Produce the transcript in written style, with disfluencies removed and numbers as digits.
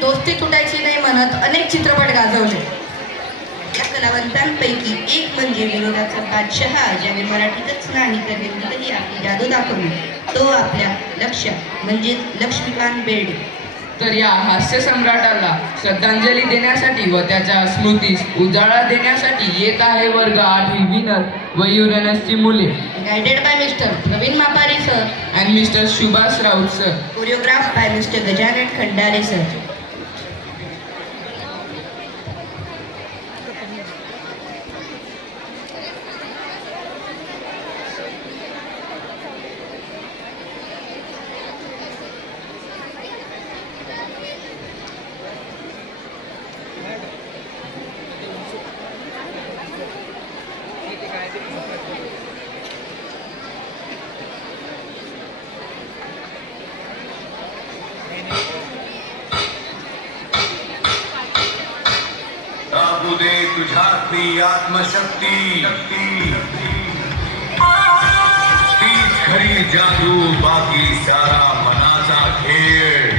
दोस्ती तुटायची नाही म्हणत अनेक चित्रपट गाजवले. या कलावंतांपैकी एक म्हणजे विनोदाचा बादशहा, ज्याने मराठीतच नाही तर हिंदीतही आपली जादू दाखवली. तो आपल्या लक्ष्य म्हणजे लक्ष्मीकांत बेर्डे. तर या हास्य सम्राटाला श्रद्धांजली देण्यासाठी व त्याच्या स्मृतीस उजाळा देण्यासाठी येत आहे वर्ग 8वी विनर व युरेनसची मुले. Guided by mister Pravin Mapari sir and mister Subhash Raut sir. Choreograph by mister Gajanan Khandare sir. दाबू दे तुझ्यातली आत्मशक्ती, तीच खरी जादू, बाकी सारा मनाचा खेळ.